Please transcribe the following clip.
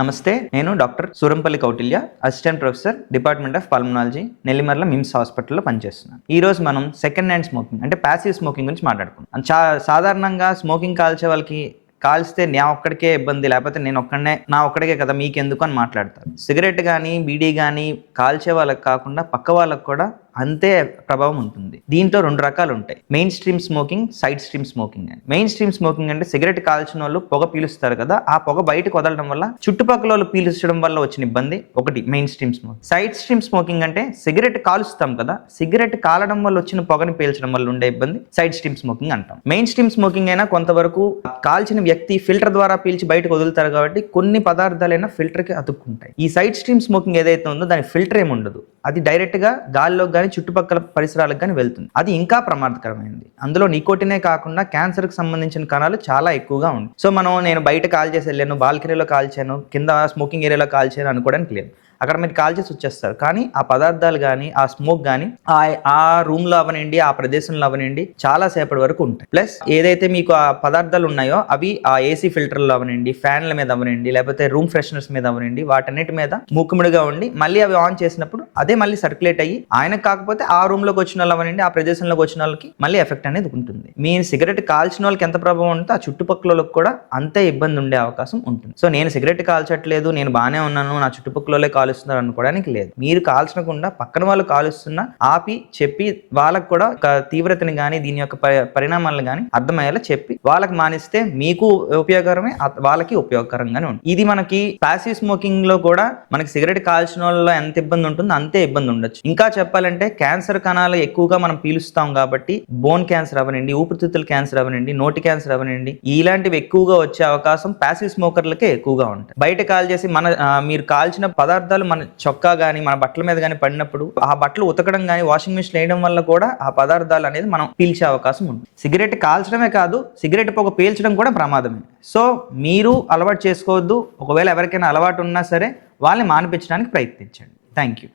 నమస్తే నేను doctor Surampalli Kautilya assistant professor department of pulmonology Nellimarla MIMS హాస్పిటల్లో పనిచేస్తున్నాను. ఈ రోజు మనం సెకండ్ హ్యాండ్ స్మోకింగ్ అంటే ప్యాసివ్ స్మోకింగ్ గురించి మాట్లాడుకుందాం. చా సాధారణంగా స్మోకింగ్ కాల్చే వాళ్ళకి కాల్స్తే నా ఒక్కడికే ఇబ్బంది లేకపోతే నేను ఒక్కడనే నా ఒక్కడికే కదా మీకెందుకు అని మాట్లాడతారు. సిగరెట్ కానీ బీడీ కానీ కాల్చే వాళ్ళకి కాకుండా పక్క వాళ్ళకి కూడా అంతే ప్రభావం ఉంటుంది. దీంట్లో రెండు రకాలు ఉంటాయి main stream smoking side stream smoking అని. మెయిన్ స్ట్రీమ్ స్మోకింగ్ అంటే సిగరెట్ కాల్చిన వాళ్ళు పొగ పీలుస్తారు కదా ఆ పొగ బయటకు వదలడం వల్ల చుట్టుపక్కల వాళ్ళు పీల్చడం వల్ల వచ్చిన ఇబ్బంది ఒకటి main stream smoking side stream smoking అంటే సిగరెట్ కాలుస్తాం కదా సిగరెట్ కాలడం వల్ల వచ్చిన పొగని పీల్చడం వల్ల ఉండే ఇబ్బంది సైడ్ స్ట్రీమ్ స్మోకింగ్ అంటాం. మెయిన్ స్ట్రీమ్ స్మోకింగ్ అయినా కొంతవరకు కాల్చిన వ్యక్తి ఫిల్టర్ ద్వారా పీల్చి బయటకు వదులుతారు కాబట్టి కొన్ని పదార్థాలైనా ఫిల్టర్కి అతుక్కుంటాయి. ఈ సైడ్ స్ట్రీమ్ స్మోకింగ్ ఏదైతే ఉందో దాని ఫిల్టర్ ఏమి ఉండదు. అది డైరెక్ట్గా గాలిలో కానీ చుట్టుపక్కల పరిసరాలకు కానీ వెళ్తుంది. అది ఇంకా ప్రమాదకరమైనది అందులో నికోటినే కాకుండా క్యాన్సర్కి సంబంధించిన కణాలు చాలా ఎక్కువగా ఉంటాయి సో మనం నేను బయట కాల్ చేసి వెళ్ళాను బాల్కనీలో కాల్చాను కింద స్మోకింగ్ ఏరియాలో కాల్చాను అనుకోవడానికి లేదు. అక్కడ మీరు కాల్ చేసి వచ్చేస్తారు. కానీ ఆ పదార్థాలు కానీ ఆ స్మోక్ కానీ ఆ ఆ రూమ్లో అవనండి ఆ ప్రదేశంలో అవనండి చాలా సేపటి వరకు ఉంటాయి. ప్లస్ ఏదైతే మీకు ఆ పదార్థాలు ఉన్నాయో అవి ఆ ఏసీ ఫిల్టర్లు అవనండి ఫ్యాన్ల మీద అవనండి లేకపోతే రూమ్ ఫ్రెషనర్స్ మీద అవనండి వాటన్నిటి మీద మూకుముడిగా ఉండి మళ్ళీ అవి ఆన్ చేసినప్పుడు అదే మళ్ళీ సర్క్యులేట్ అయ్యి ఆయనకు కాకపోతే ఆ రూమ్లోకి వచ్చిన వాళ్ళు అవనండి ఆ ప్రదేశంలోకి వచ్చిన వాళ్ళకి మళ్ళీ ఎఫెక్ట్ అనేది ఉంటుంది. మీ సిగరెట్ కాల్చిన వాళ్ళకి ఎంత ప్రభావం ఉంటుందో ఆ చుట్టుపక్కల కూడా అంతే ఇబ్బంది ఉండే అవకాశం ఉంటుంది. సో నేను సిగరెట్ కాల్చట్లేదు నేను బాగానే ఉన్నాను నా చుట్టుపక్కల కాలుస్తున్నారు అనుకోవడానికి లేదు. మీరు కాల్చకుండా పక్కన వాళ్ళు కాలుస్తున్నా ఆపి చెప్పి వాళ్ళకు కూడా ఒక తీవ్రతని కానీ దీని యొక్క పరిణామాలను కానీ అర్థమయ్యేలా చెప్పి వాళ్ళకి మానిస్తే మీకు ఉపయోగకరమే వాళ్ళకి ఉపయోగకరంగానే ఉంటుంది. ఇది మనకి ప్యాసివ్ స్మోకింగ్లో కూడా మనకి సిగరెట్ కాల్చిన వాళ్ళలో ఎంత ఇబ్బంది ఉంటుందో అంతే ఇబ్బంది ఉండొచ్చు. ఇంకా చెప్పాలంటే క్యాన్సర్ కణాలు ఎక్కువగా మనం పీలుస్తాం కాబట్టి బోన్ క్యాన్సర్ అవనండి ఊపిరితిత్తుల క్యాన్సర్ అవనండి నోటి క్యాన్సర్ అవనండి ఇలాంటివి ఎక్కువగా వచ్చే అవకాశం ప్యాసివ్ స్మోకర్లకే ఎక్కువగా ఉంటాయి. బయట కాల్ చేసి మన మీరు కాల్చిన పదార్థాలు పదార్థాలు మన చొక్కా కానీ మన బట్టల మీద కానీ పడినప్పుడు ఆ బట్టలు ఉతకడం కానీ వాషింగ్ మిషన్ వేయడం వల్ల కూడా ఆ పదార్థాలు అనేది మనం పీల్చే అవకాశం ఉంది సిగరెట్ కాల్చడమే కాదు సిగరెట్ పొగ పీల్చడం కూడా ప్రమాదమే. సో మీరు అలవాటు చేసుకోవద్దు. ఒకవేళ ఎవరికైనా అలవాటు ఉన్నా సరే వాళ్ళని మానిపించడానికి ప్రయత్నించండి. Thank you